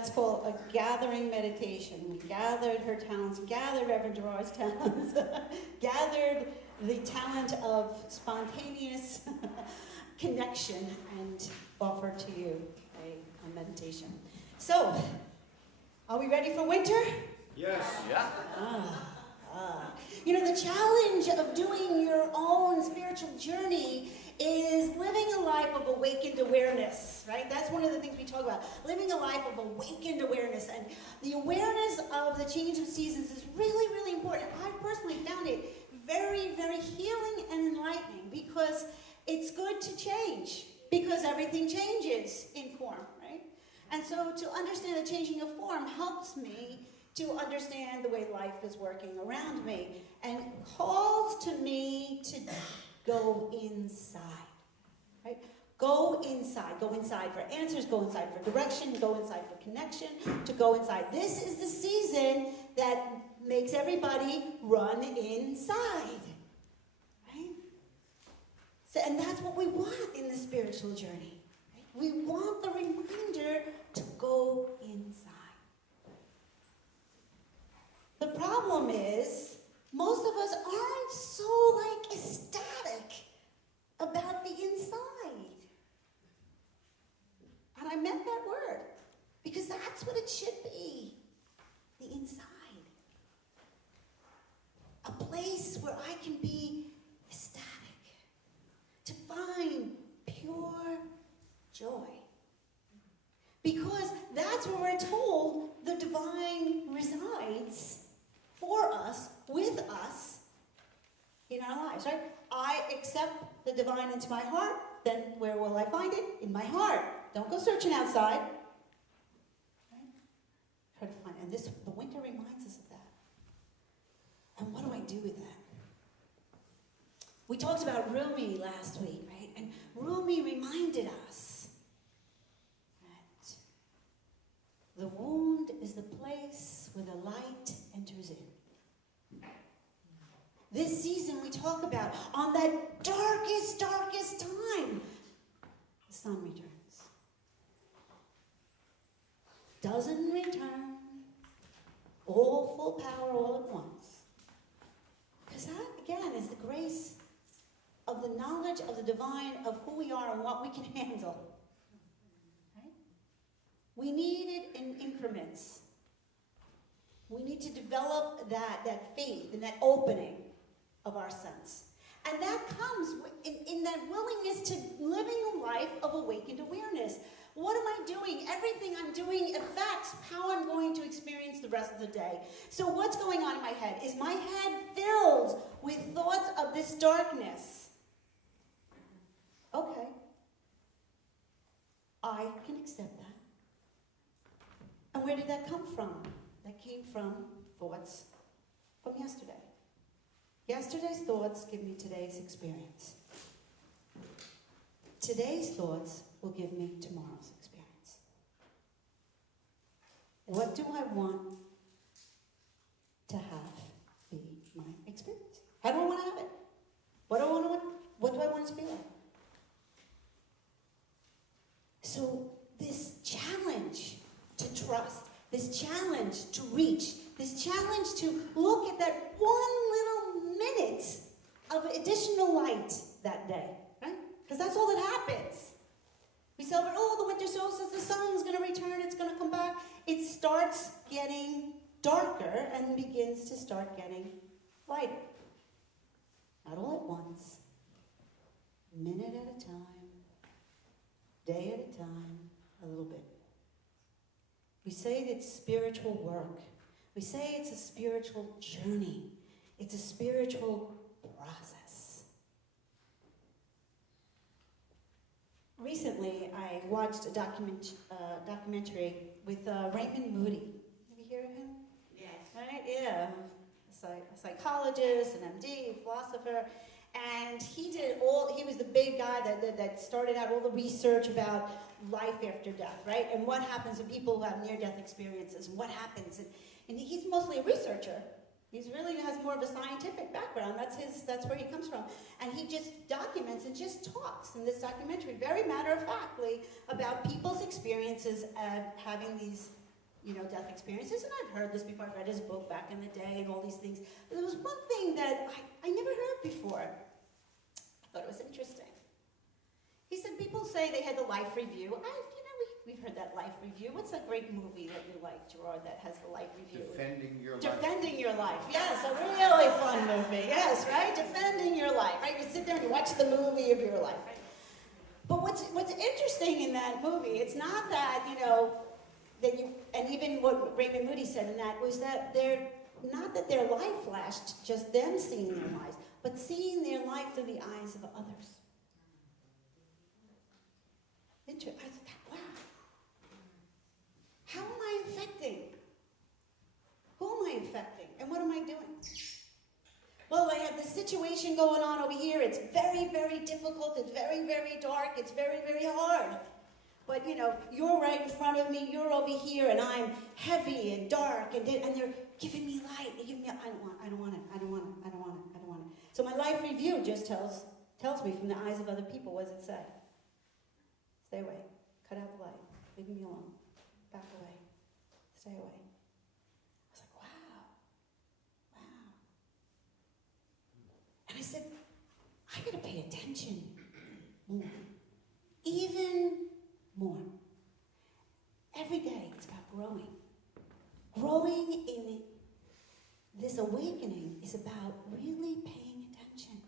that's called a gathering meditation. We gathered her talents, gathered Reverend Gerard's talents, gathered the talent of spontaneous connection and offered to you a meditation. So, are we ready for winter? Yes. Yeah. You know, the challenge of doing your own spiritual journey is living a life of awakened awareness, right? That's one of the things we talk about. Living a life of awakened awareness. And the awareness of the change of seasons is really, really important. I personally found it very, very healing and enlightening because it's good to change because everything changes in form, right? And so to understand the changing of form helps me to understand the way life is working around me and calls to me to go inside, right? Go inside for answers, go inside for direction, go inside for connection, to go inside. This is the season that makes everybody run inside, right? So, and that's what we want in the spiritual journey, right? We want the reminder to go inside. The problem is, most of us aren't so, ecstatic about the inside. And I meant that word, because that's what it should be, the inside. A place where I can be ecstatic, to find pure joy. Because that's where we're told the divine resides for us, with us, in our lives, right? I accept the divine into my heart, then where will I find it? In my heart. Don't go searching outside. Right? Try to find it. And the winter reminds us of that. And what do I do with that? We talked about Rumi last week, right? And Rumi reminded us that the wound is the place where the light enters in. This season we talk about, on that darkest time, the sun returns. Doesn't return all full power all at once. Because that, again, is the grace of the knowledge of the divine, of who we are and what we can handle. Right? We need it in increments. We need to develop that faith and that opening of our sense. And that comes in that willingness to living a life of awakened awareness. What am I doing? Everything I'm doing affects how I'm going to experience the rest of the day. So what's going on in my head? Is my head filled with thoughts of this darkness? Okay. I can accept that. And where did that come from? That came from thoughts from yesterday. Yesterday's thoughts give me today's experience. Today's thoughts will give me tomorrow's experience. What do I want to have be my experience? How do I want to have it? What do I want it to be like? So this challenge to trust, this challenge to reach, this challenge to look at that one little minute of additional light that day, right? Because that's all that happens. We celebrate, the winter solstice, the sun's going to return, it's going to come back. It starts getting darker and begins to start getting lighter. Not all at once, minute at a time, day at a time, a little bit. We say it's spiritual work. We say it's a spiritual journey. It's a spiritual process. Recently, I watched a documentary with Raymond Moody. Have you heard of him? Yes. Right? Yeah. A psychologist, an MD, a philosopher. And he was the big guy that started out all the research about life after death, right? And what happens to people who have near-death experiences, and what happens. And he's mostly a researcher. He really has more of a scientific background. That's where he comes from. And he just documents and just talks in this documentary, very matter-of-factly, about people's experiences of having these death experiences, and I've heard this before. I read his book back in the day and all these things. But there was one thing that I never heard before. I thought it was interesting. He said people say they had the life review. We've heard that life review. What's that great movie that you like, Gerard, that has the life review? Defending Your Life. Defending Your Life. Yes, a really fun movie. Yes, right? Defending Your Life. Right? You sit there and you watch the movie of your life. Right? But what's interesting in that movie, it's not that, and even what Raymond Moody said in that was that not that their life flashed, just them seeing their lives, but seeing their life through the eyes of others. I thought, wow. How am I affecting? Who am I affecting? And what am I doing? Well, I have this situation going on over here. It's very, very difficult. It's very, very dark. It's very, very hard. But, you're right in front of me. You're over here, and I'm heavy and dark, and they're giving me light. They're giving me, I don't want it. So my life review just tells me from the eyes of other people, what does it say? Stay away. Cut out the light. Leave me alone. Back away. Stay away. I was like, wow. And I said, I gotta pay attention more. Even more. Every day it's about growing. Growing in this awakening is about really paying attention.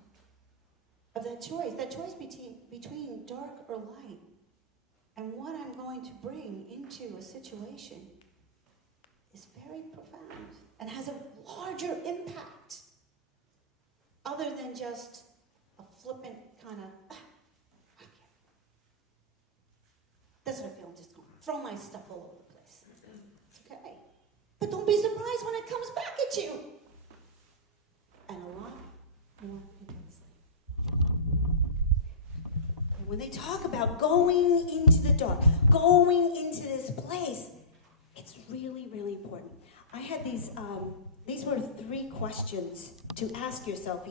Of that choice between dark or light. And what I'm going to bring into a situation is very profound and has a larger impact other than just a flippant kind of, okay. That's what I feel. I'm just going to throw my stuff all over the place. It's okay. But don't be surprised when it comes back at you. And a lot more intensely. When they talk about going into the dark, going into this place, it's really, really important. I had these were 3 questions to ask yourself